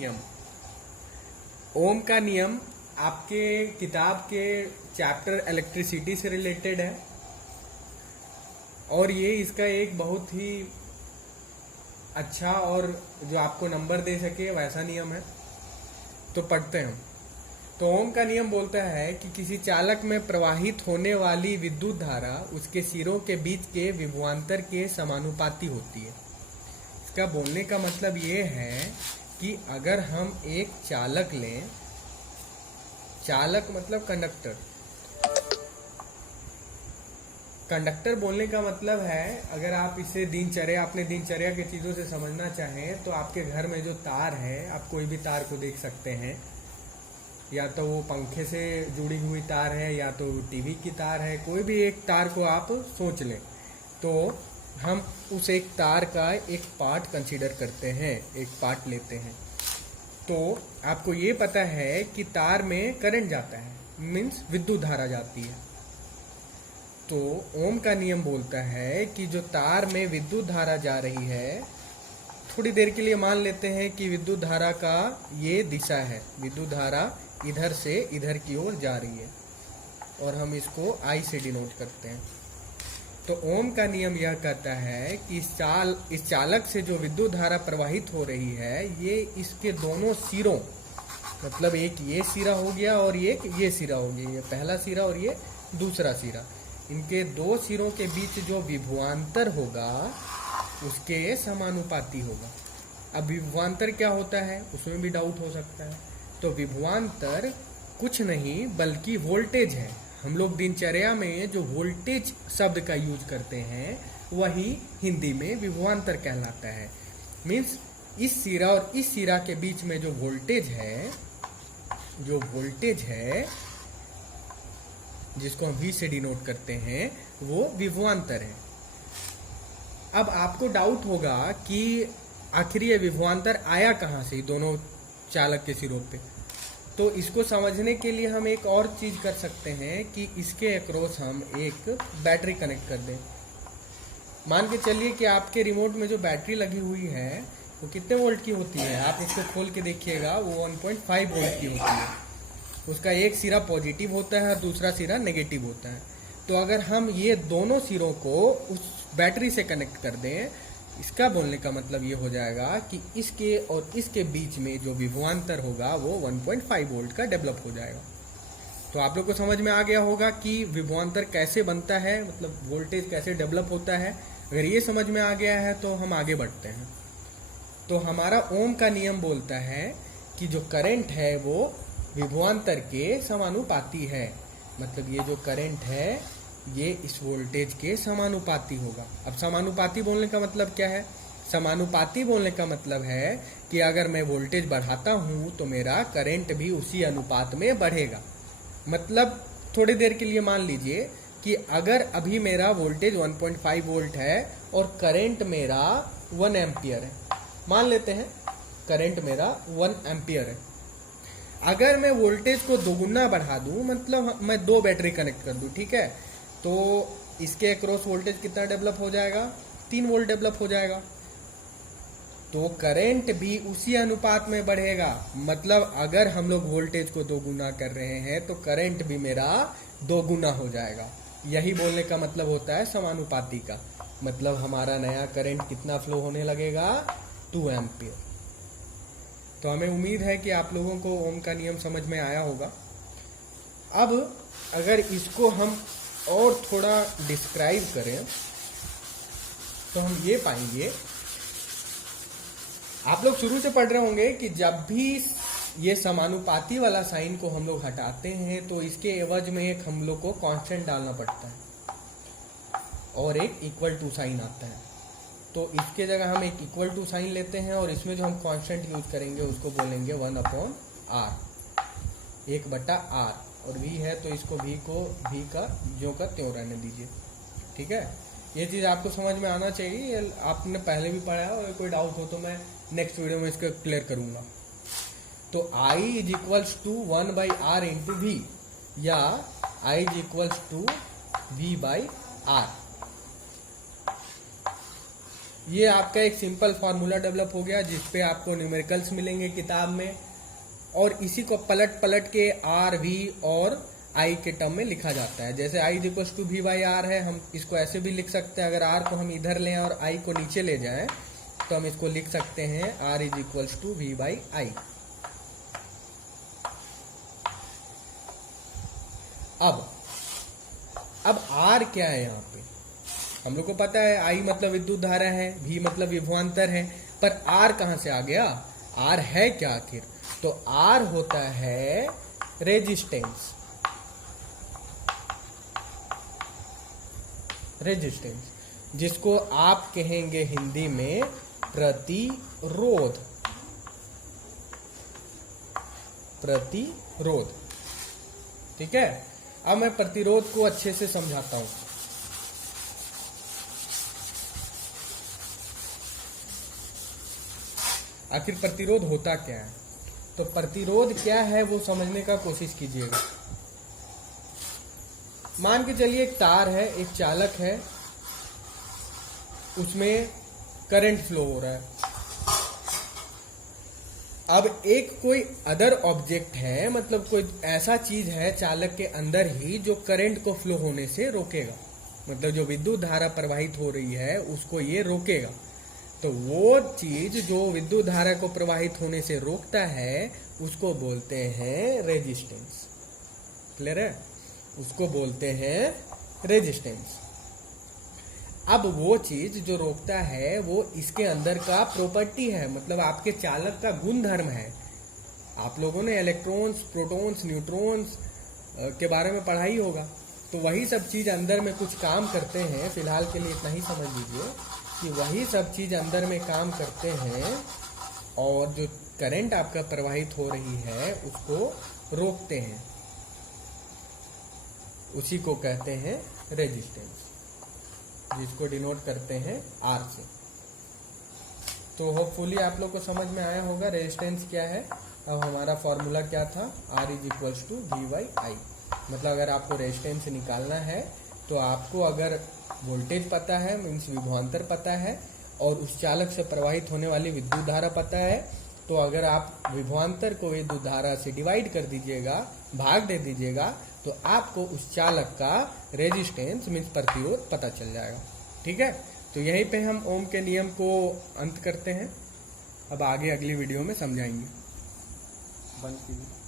नियम। ओम का नियम आपके किताब के चैप्टर इलेक्ट्रिसिटी से रिलेटेड है और ये इसका एक बहुत ही अच्छा और जो आपको नंबर दे सके वैसा नियम है। तो पढ़ते हैं। तो ओम का नियम बोलता है कि किसी चालक में प्रवाहित होने वाली विद्युत धारा उसके सिरों के बीच के विभवांतर के समानुपाती होती है। इसका बोलने का मतलब ये है कि अगर हम एक चालक लें, चालक मतलब कंडक्टर, कंडक्टर बोलने का मतलब है, अगर आप इसे दिनचर्या, अपने दिनचर्या की चीज़ों से समझना चाहें तो आपके घर में जो तार है, आप कोई भी तार को देख सकते हैं, या तो वो पंखे से जुड़ी हुई तार है या तो टीवी की तार है, कोई भी एक तार को आप सोच लें तो हम उस एक तार का एक पार्ट कंसीडर करते हैं, एक पार्ट लेते हैं। तो आपको ये पता है कि तार में करंट जाता है, मीन्स विद्युत धारा जाती है। तो ओम का नियम बोलता है कि जो तार में विद्युत धारा जा रही है, थोड़ी देर के लिए मान लेते हैं कि विद्युत धारा का ये दिशा है, विद्युत धारा इधर से इधर की ओर जा रही है और हम इसको आई से डिनोट करते हैं। तो ओम का नियम यह कहता है कि इस चालक से जो विद्युत धारा प्रवाहित हो रही है, ये इसके दोनों सिरों, मतलब एक ये सिरा हो गया और एक ये सिरा हो गया, ये पहला सिरा और ये दूसरा सिरा, इनके दो सिरों के बीच जो विभवांतर होगा उसके समानुपाती होगा। अब विभवांतर क्या होता है उसमें भी डाउट हो सकता है। तो विभवांतर कुछ नहीं बल्कि वोल्टेज है। हम लोग दिनचर्या में जो वोल्टेज शब्द का यूज करते हैं वही हिंदी में विभवांतर कहलाता है। मीन्स इस सिरा और इस सिरा के बीच में जो वोल्टेज है, जिसको हम V से डिनोट करते हैं, वो विभवांतर है। अब आपको डाउट होगा कि आखिर ये विभवांतर आया कहाँ से दोनों चालक के सिरों पे। तो इसको समझने के लिए हम एक और चीज कर सकते हैं कि इसके अक्रॉस हम एक बैटरी कनेक्ट कर दें। मान के चलिए कि आपके रिमोट में जो बैटरी लगी हुई है वो कितने वोल्ट की होती है, आप इसको खोल के देखिएगा, वो 1.5 वोल्ट की होती है। उसका एक सिरा पॉजिटिव होता है और दूसरा सिरा नेगेटिव होता है। तो अगर हम ये दोनों सिरों को उस बैटरी से कनेक्ट कर दें, इसका बोलने का मतलब ये हो जाएगा कि इसके और इसके बीच में जो विभवांतर होगा वो 1.5 वोल्ट का डेवलप हो जाएगा। तो आप लोग को समझ में आ गया होगा कि विभवांतर कैसे बनता है, मतलब वोल्टेज कैसे डेवलप होता है। अगर ये समझ में आ गया है तो हम आगे बढ़ते हैं। तो हमारा ओम का नियम बोलता है कि जो करंट है वो विभवांतर के समानुपाती है। मतलब ये जो करंट है ये इस वोल्टेज के समानुपाती होगा। अब समानुपाती बोलने का मतलब क्या है? समानुपाती बोलने का मतलब है कि अगर मैं वोल्टेज बढ़ाता हूं तो मेरा करंट भी उसी अनुपात में बढ़ेगा। मतलब थोड़ी देर के लिए मान लीजिए कि अगर अभी मेरा वोल्टेज 1.5 वोल्ट है और करंट मेरा 1 एम्पियर है, मान लेते हैं करंट मेरा 1 एम्पियर है। अगर मैं वोल्टेज को दोगुना बढ़ा दूं, मतलब मैं 2 बैटरी कनेक्ट कर दूं, ठीक है, तो इसके अक्रॉस वोल्टेज कितना डेवलप हो जाएगा? 3 वोल्ट डेवलप हो जाएगा। तो करंट भी उसी अनुपात में बढ़ेगा। मतलब अगर हम लोग वोल्टेज को 2 गुना कर रहे हैं तो करंट भी मेरा 2 गुना हो जाएगा। यही बोलने का मतलब होता है समानुपाती का। मतलब हमारा नया करंट कितना फ्लो होने लगेगा? 2 एम्पियर। तो हमें उम्मीद है कि आप लोगों को ओम का नियम समझ में आया होगा। अब अगर इसको हम और थोड़ा डिस्क्राइब करें तो हम ये पाएंगे, आप लोग शुरू से पढ़ रहे होंगे कि जब भी ये समानुपाती वाला साइन को हम लोग हटाते हैं तो इसके एवज में एक हम लोग को कांस्टेंट डालना पड़ता है और एक इक्वल टू साइन आता है। तो इसके जगह हम एक इक्वल टू साइन लेते हैं और इसमें जो हम कांस्टेंट यूज करेंगे उसको बोलेंगे 1/r, 1/r। और v है तो इसको v का ज्यों का त्यों रहने दीजिए, ठीक है। ये चीज़ आपको समझ में आना चाहिए, आपने पहले भी पढ़ा है और कोई डाउट हो तो मैं नेक्स्ट वीडियो में इसको क्लियर करूंगा। तो I is equals to 1/r into v या I is equals to v/r। ये आपका एक सिंपल फार्मूला डेवलप हो गया जिसपे आपको न्यूमेरिकल्स मिलेंगे किताब में, और इसी को पलट पलट के आर वी और आई के टर्म में लिखा जाता है। जैसे I is equal to V by R है, हम इसको ऐसे भी लिख सकते हैं। अगर आर को हम इधर लें और आई को नीचे ले जाएं तो हम इसको लिख सकते हैं R is equal to V by I. अब आर क्या है यहाँ पे, हम लोग को पता है आई मतलब विद्युत धारा है, वी मतलब विभवांतर है, पर आर कहां से आ गया, आर है क्या आखिर, तो आर होता है रेजिस्टेंस। रेजिस्टेंस जिसको आप कहेंगे हिंदी में प्रतिरोध। प्रतिरोध, ठीक है। अब मैं प्रतिरोध को अच्छे से समझाता हूं। आखिर प्रतिरोध होता क्या है, तो प्रतिरोध क्या है वो समझने का कोशिश कीजिएगा। मान के चलिए एक तार है, एक चालक है, उसमें करंट फ्लो हो रहा है। अब एक कोई अदर ऑब्जेक्ट है, मतलब कोई ऐसा चीज है चालक के अंदर ही जो करंट को फ्लो होने से रोकेगा, मतलब जो विद्युत धारा प्रवाहित हो रही है उसको ये रोकेगा। तो वो चीज जो विद्युत धारा को प्रवाहित होने से रोकता है उसको बोलते हैं रेजिस्टेंस। क्लियर है, उसको बोलते हैं रेजिस्टेंस। अब वो चीज जो रोकता है वो इसके अंदर का प्रॉपर्टी है, मतलब आपके चालक का गुण धर्म है। आप लोगों ने इलेक्ट्रॉन्स, प्रोटॉन्स, न्यूट्रॉन्स के बारे में पढ़ाई होगा, तो वही सब चीज अंदर में कुछ काम करते हैं। फिलहाल के लिए इतना ही समझ लीजिए कि वही सब चीज अंदर में काम करते हैं और जो करंट आपका प्रवाहित हो रही है उसको रोकते हैं। उसी को कहते हैं रेजिस्टेंस, जिसको डिनोट करते हैं आर से। तो होपफुली आप लोग को समझ में आया होगा रेजिस्टेंस क्या है। अब हमारा फॉर्मूला क्या था, R is equal to V by I. मतलब अगर आपको रेजिस्टेंस निकालना है तो आपको अगर वोल्टेज पता है, मीन्स विभवांतर पता है, और उस चालक से प्रवाहित होने वाली विद्युत धारा पता है, तो अगर आप विभवांतर को विद्युत धारा से डिवाइड कर दीजिएगा, भाग दे दीजिएगा, तो आपको उस चालक का रेजिस्टेंस मीन्स प्रतिरोध पता चल जाएगा। ठीक है, तो यहीं पे हम ओम के नियम को अंत करते हैं। अब आगे अगली वीडियो में समझाएंगे। बंद कीजिए।